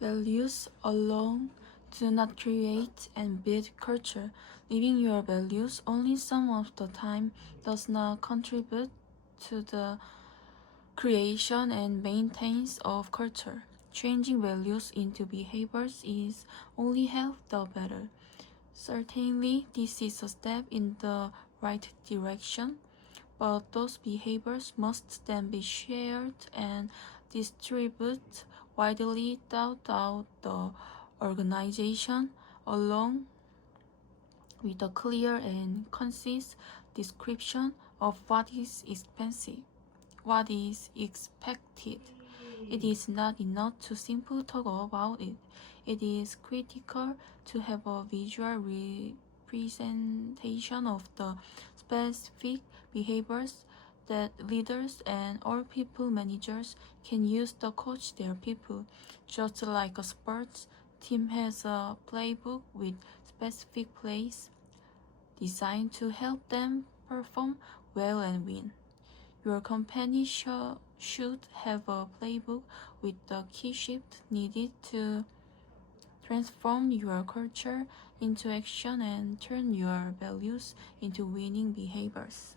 Values alone do not create and build culture. Living your values only some of the time does not contribute to the creation and maintenance of culture. Changing values into behaviors is only half the battle. Certainly, this is a step in the right direction, but those behaviors must then be shared and distributed widely throughout the organization, along with a clear and concise description of what is expected. It is not enough to simply talk about it. It is critical to have a visual representation of the specific behaviors that leaders and all people managers can use to coach their people. Just like a sports team has a playbook with specific plays designed to help them perform well and win. Your company should have a playbook with the key shift needed to transform your culture into action and turn your values into winning behaviors.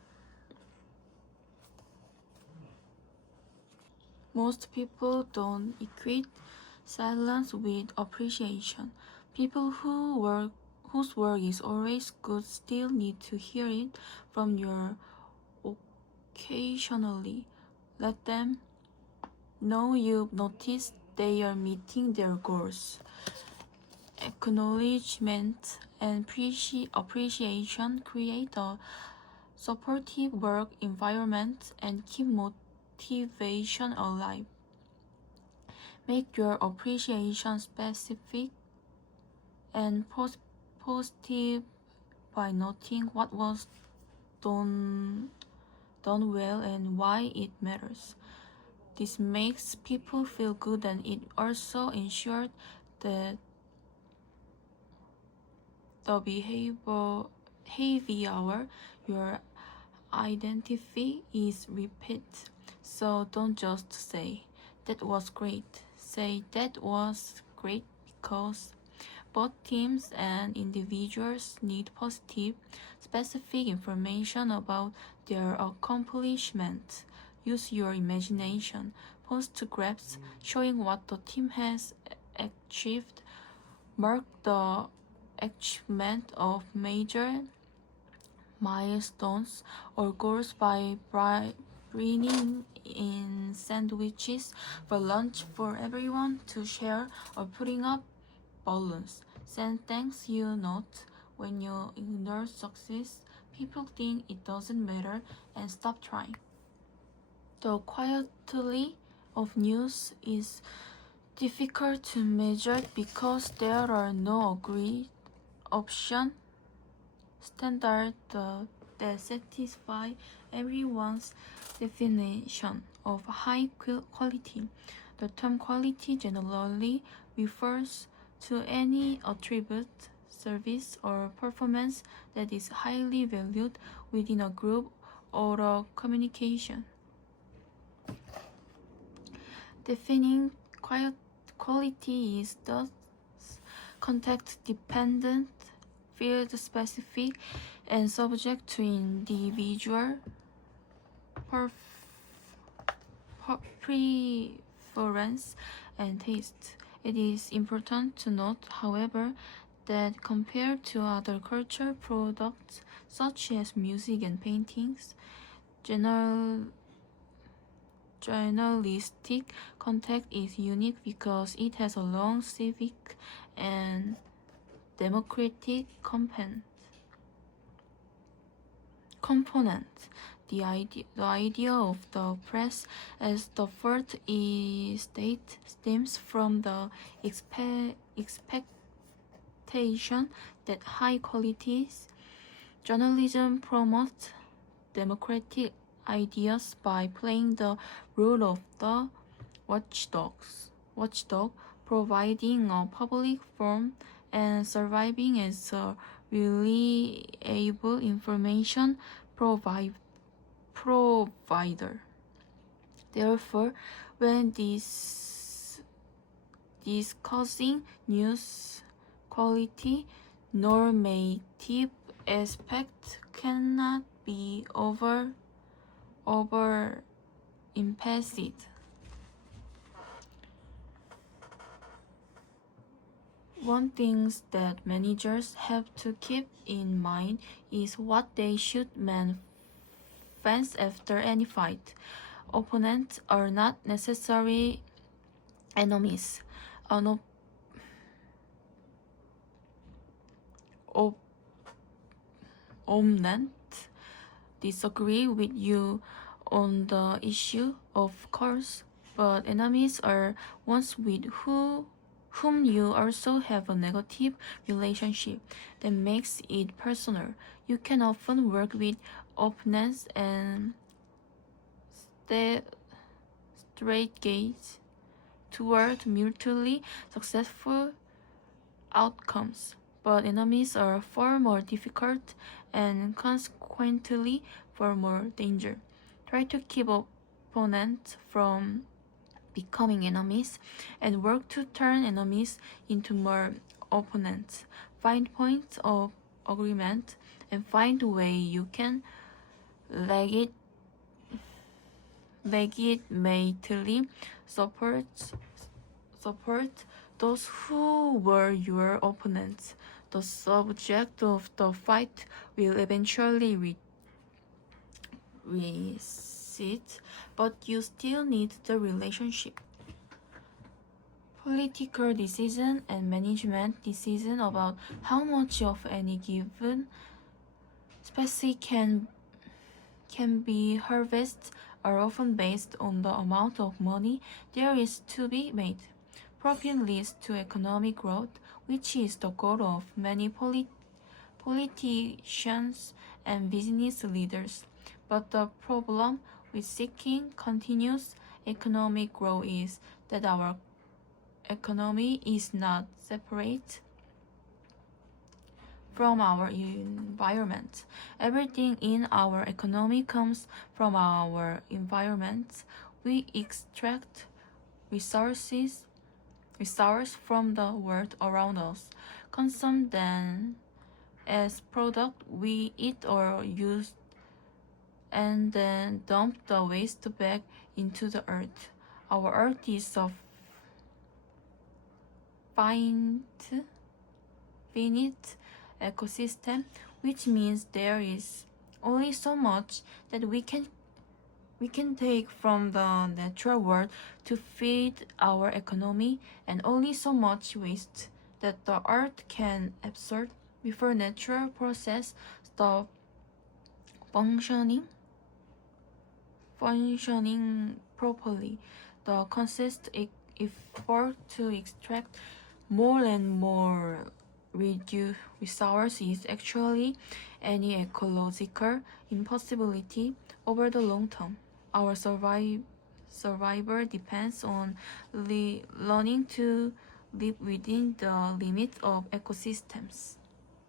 Most people don't equate silence with appreciation. People whose work is always good still need to hear it from you occasionally. Let them know you've noticed they are meeting their goals. Acknowledgement and appreciation create a supportive work environment and keep motivation alive. Make your appreciation specific and positive by noting what was done well and why it matters. This makes people feel good, and it also ensures that the behavior you identify is repeat. So don't just say, "That was great." Say, "That was great," because both teams and individuals need positive, specific information about their accomplishments. Use your imagination. Post graphs showing what the team has achieved. Mark the achievement of major milestones or goals by bringing in sandwiches for lunch for everyone to share or putting up balloons. Send thanks you note. When you ignore success, people think it doesn't matter and stop trying. The quality of news is difficult to measure because there are no agreed option standard that satisfy everyone's definition of high quality. The term quality generally refers to any attribute, service, or performance that is highly valued within a group or a communication. Defining quality is thus context-dependent, field-specific, and subject to individual preference and taste. It is important to note, however, that compared to other cultural products such as music and paintings, journalistic content is unique because it has a long civic and democratic component. The idea of the press as the fourth estate stems from the expectation that high quality journalism promotes democratic ideas by playing the role of the watchdog, providing a public forum and surviving as a reliable information provider. Therefore, when this discussing news quality, normative aspect cannot be emphasized. One thing that managers have to keep in mind is what they should fans after any fight. Opponents are not necessarily enemies. An opponent disagree with you on the issue, of course, but enemies are ones with whom you also have a negative relationship that makes it personal. You can often work with opponents and strategize toward mutually successful outcomes, but enemies are far more difficult and consequently far more danger. Try to keep opponents from becoming enemies and work to turn enemies into more opponents. Find points of agreement and find a way you can legitimately support those who were your opponents. The subject of the fight will eventually recede, but you still need the relationship. Political decision and management decision about how much of any given species can be harvested are often based on the amount of money there is to be made. Profit leads to economic growth, which is the goal of many politicians and business leaders. But the problem with seeking continuous economic growth is that our economy is not separate from our environment. Everything in our economy comes from our environment. We extract resources from the world around us, consume them as product we eat or use, and then dump the waste back into the earth. Our earth is a finite ecosystem, which means there is only so much that we can take from the natural world to feed our economy, and only so much waste that the earth can absorb before natural process stop functioning properly. The consist effort to extract more and more resources is actually any ecological impossibility over the long term. Our survival depends on learning to live within the limits of ecosystems.